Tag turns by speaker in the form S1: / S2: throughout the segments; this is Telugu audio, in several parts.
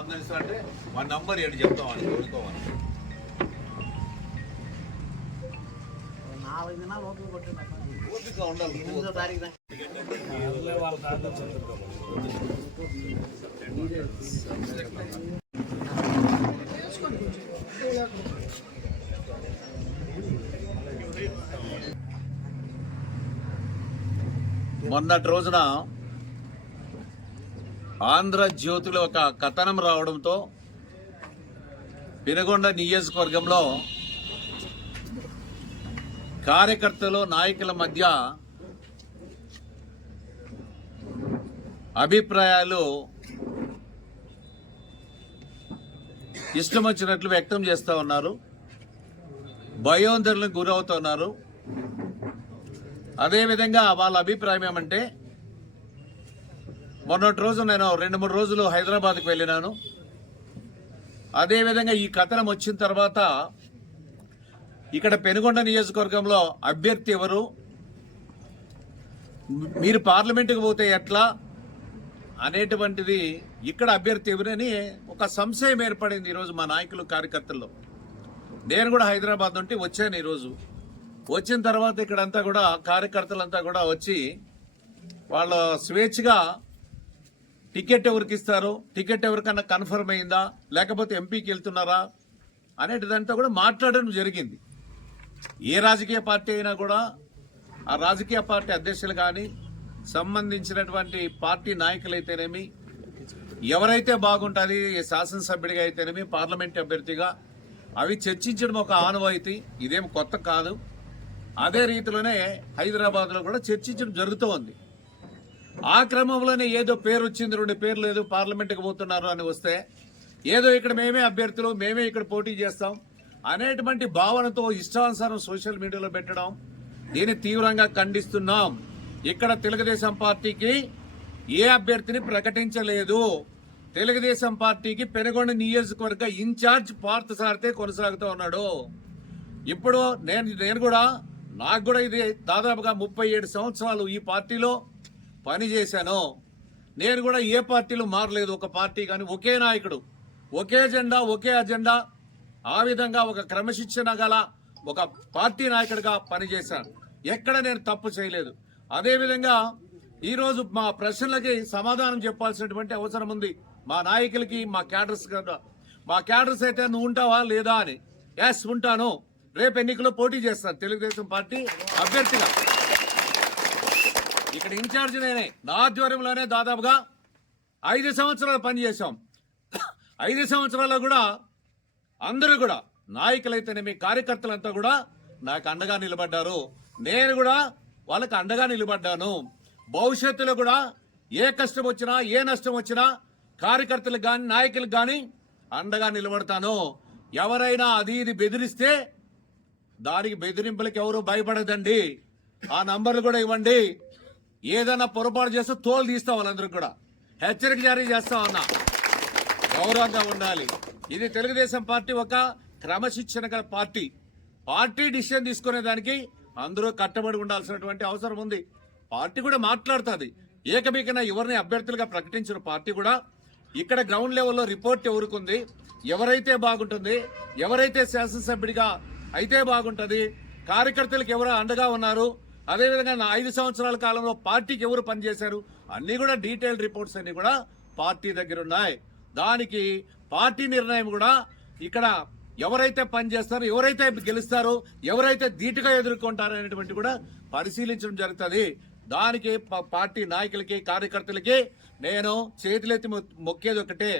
S1: అంటే మా నంబర్ ఏంటి చెప్తామని కొనుక్కోమని నాలుగు ఉండాలి మొన్నటి రోజున ఆంధ్రజ్యోతిలో ఒక కథనం రావడంతో పినగొండ నియోజకవర్గంలో కార్యకర్తలు నాయకుల మధ్య అభిప్రాయాలు ఇష్టం వచ్చినట్లు వ్యక్తం చేస్తూ ఉన్నారు భయోందరులకు గురవుతున్నారు అదేవిధంగా వాళ్ళ అభిప్రాయం ఏమంటే మొన్నటి రోజు నేను రెండు మూడు రోజులు హైదరాబాద్కి వెళ్ళినాను అదేవిధంగా ఈ కథనం వచ్చిన తర్వాత ఇక్కడ పెనుగొండ నియోజకవర్గంలో అభ్యర్థి ఎవరు మీరు పార్లమెంటుకు పోతే ఎట్లా అనేటువంటిది ఇక్కడ అభ్యర్థి ఎవరని ఒక సంశయం ఏర్పడింది ఈరోజు మా నాయకులు కార్యకర్తల్లో నేను కూడా హైదరాబాద్ నుండి వచ్చాను ఈరోజు వచ్చిన తర్వాత ఇక్కడంతా కూడా కార్యకర్తలంతా కూడా వచ్చి వాళ్ళ స్వేచ్ఛగా టికెట్ ఎవరికి ఇస్తారు టికెట్ ఎవరికన్నా కన్ఫర్మ్ అయిందా లేకపోతే ఎంపీకి వెళ్తున్నారా అనేటిదంతా కూడా మాట్లాడడం జరిగింది ఏ రాజకీయ పార్టీ అయినా కూడా ఆ రాజకీయ పార్టీ అధ్యక్షులు కానీ సంబంధించినటువంటి పార్టీ నాయకులైతేనేమి ఎవరైతే బాగుంటుంది శాసనసభ్యుడిగా అయితేనేమి పార్లమెంట్ అభ్యర్థిగా అవి చర్చించడం ఒక ఆనవాయితీ ఇదేం కొత్త కాదు అదే రీతిలోనే హైదరాబాద్లో కూడా చర్చించడం జరుగుతూ ఉంది ఆ క్రమంలోనే ఏదో పేరు వచ్చింది రెండు పేర్లు లేదు పార్లమెంట్కి పోతున్నారు అని వస్తే ఏదో ఇక్కడ మేమే అభ్యర్థులు మేమే ఇక్కడ పోటీ చేస్తాం అనేటువంటి భావనతో ఇష్టానుసారం సోషల్ మీడియాలో పెట్టడం దీన్ని తీవ్రంగా ఖండిస్తున్నాం ఇక్కడ తెలుగుదేశం పార్టీకి ఏ అభ్యర్థిని ప్రకటించలేదు తెలుగుదేశం పార్టీకి పెనుగొండ నియోజకవర్గ ఇన్ఛార్జ్ పార్థసారథే కొనసాగుతూ ఉన్నాడు ఇప్పుడు నేను నేను కూడా నాకు కూడా ఇది దాదాపుగా ముప్పై ఏడు సంవత్సరాలు ఈ పార్టీలో పని చేశానో నేను కూడా ఏ పార్టీలు మారలేదు ఒక పార్టీ కానీ ఒకే నాయకుడు ఒకే జెండా ఒకే అజెండా ఆ విధంగా ఒక క్రమశిక్షణ గల ఒక పార్టీ నాయకుడిగా పనిచేశాను ఎక్కడ నేను తప్పు చేయలేదు అదేవిధంగా ఈరోజు మా ప్రశ్నలకి సమాధానం చెప్పాల్సినటువంటి అవసరం ఉంది మా నాయకులకి మా క్యాడర్స్ మా క్యాడర్స్ అయితే నువ్వు ఉంటావా లేదా అని ఎస్ ఉంటాను రేపు ఎన్నికల్లో పోటీ చేస్తాను తెలుగుదేశం పార్టీ అభ్యర్థిగా ఇక్కడ ఇన్ఛార్జ్ నేనే నా ఆధ్వర్యంలోనే దాదాపుగా ఐదు సంవత్సరాలు పనిచేశాం ఐదు సంవత్సరాల్లో కూడా అందరూ కూడా మీ కార్యకర్తలంతా కూడా నాకు అండగా నిలబడ్డారు నేను కూడా వాళ్ళకి అండగా నిలబడ్డాను భవిష్యత్తులో కూడా ఏ కష్టం వచ్చినా ఏ నష్టం వచ్చినా కార్యకర్తలకు కానీ నాయకులకు కానీ అండగా నిలబడతాను ఎవరైనా అది ఇది బెదిరిస్తే దానికి బెదిరింపులకు ఎవరు భయపడదండి ఆ నంబర్లు కూడా ఇవ్వండి ఏదైనా పొరపాటు చేస్తే తోలు తీస్తాం వాళ్ళందరూ కూడా హెచ్చరిక జారీ చేస్తా ఉన్నా గౌరవంగా ఉండాలి ఇది తెలుగుదేశం పార్టీ ఒక క్రమశిక్షణ గల పార్టీ పార్టీ డిసిషన్ తీసుకునే దానికి అందరూ కట్టబడి ఉండాల్సినటువంటి అవసరం ఉంది పార్టీ కూడా మాట్లాడుతుంది ఏకమీకన ఎవరిని అభ్యర్థులుగా ప్రకటించిన పార్టీ కూడా ఇక్కడ గ్రౌండ్ లెవెల్లో రిపోర్ట్ ఎవరుకుంది ఎవరైతే బాగుంటుంది ఎవరైతే శాసనసభ్యుడిగా అయితే బాగుంటుంది కార్యకర్తలకు ఎవరు అండగా ఉన్నారు అదేవిధంగా నా ఐదు సంవత్సరాల కాలంలో పార్టీకి ఎవరు పనిచేశారు అన్నీ కూడా డీటెయిల్డ్ రిపోర్ట్స్ అన్నీ కూడా పార్టీ దగ్గర ఉన్నాయి దానికి పార్టీ నిర్ణయం కూడా ఇక్కడ ఎవరైతే పనిచేస్తారో ఎవరైతే గెలుస్తారో ఎవరైతే ధీటుగా ఎదుర్కొంటారో అనేటువంటి కూడా పరిశీలించడం జరుగుతుంది దానికి పార్టీ నాయకులకి కార్యకర్తలకి నేను చేతులెత్తి మొక్కేది ఒకటే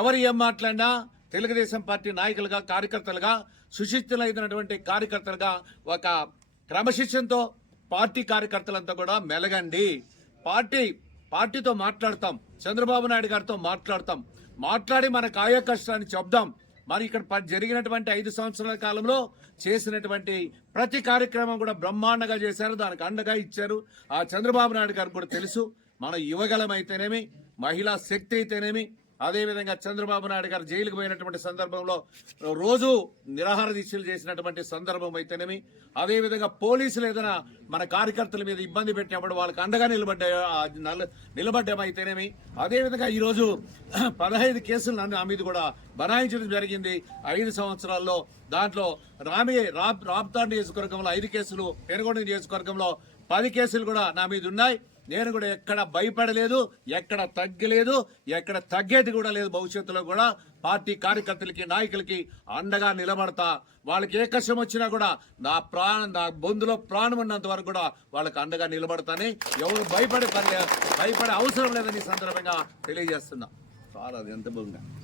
S1: ఎవరు ఏం మాట్లాడినా తెలుగుదేశం పార్టీ నాయకులుగా కార్యకర్తలుగా సుశిక్షితులైనటువంటి కార్యకర్తలుగా ఒక క్రమశిక్షణతో పార్టీ కార్యకర్తలంతా కూడా మెలగండి పార్టీ పార్టీతో మాట్లాడతాం చంద్రబాబు నాయుడు గారితో మాట్లాడతాం మాట్లాడి మన కాయకష్టాన్ని చెప్దాం మరి ఇక్కడ జరిగినటువంటి ఐదు సంవత్సరాల కాలంలో చేసినటువంటి ప్రతి కార్యక్రమం కూడా బ్రహ్మాండంగా చేశారు దానికి అండగా ఇచ్చారు ఆ చంద్రబాబు నాయుడు గారు కూడా తెలుసు మన యువగలం అయితేనేమి మహిళా శక్తి అయితేనేమి అదేవిధంగా చంద్రబాబు నాయుడు గారు జైలుకు పోయినటువంటి సందర్భంలో రోజు నిరాహార దీక్షలు చేసినటువంటి సందర్భం అయితేనేమి అదేవిధంగా పోలీసులు ఏదైనా మన కార్యకర్తల మీద ఇబ్బంది పెట్టినప్పుడు వాళ్ళకి అండగా నిలబడ్డా నిలబడ్డామైతేనేమి అదేవిధంగా ఈరోజు పదహైదు కేసులు నా మీద కూడా బనాయించడం జరిగింది ఐదు సంవత్సరాల్లో దాంట్లో రామే రాబ్ రాబ్తాండ్ నియోజకవర్గంలో ఐదు కేసులు పెనుగొండ నియోజకవర్గంలో పది కేసులు కూడా నా మీద ఉన్నాయి నేను కూడా ఎక్కడ భయపడలేదు ఎక్కడ తగ్గలేదు ఎక్కడ తగ్గేది కూడా లేదు భవిష్యత్తులో కూడా పార్టీ కార్యకర్తలకి నాయకులకి అండగా నిలబడతా వాళ్ళకి ఏ కష్టం వచ్చినా కూడా నా ప్రాణం నా బొందులో ప్రాణం ఉన్నంత వరకు కూడా వాళ్ళకి అండగా నిలబడతాని ఎవరు భయపడే పని భయపడే అవసరం లేదని సందర్భంగా తెలియజేస్తున్నా చాలా అది ఎంత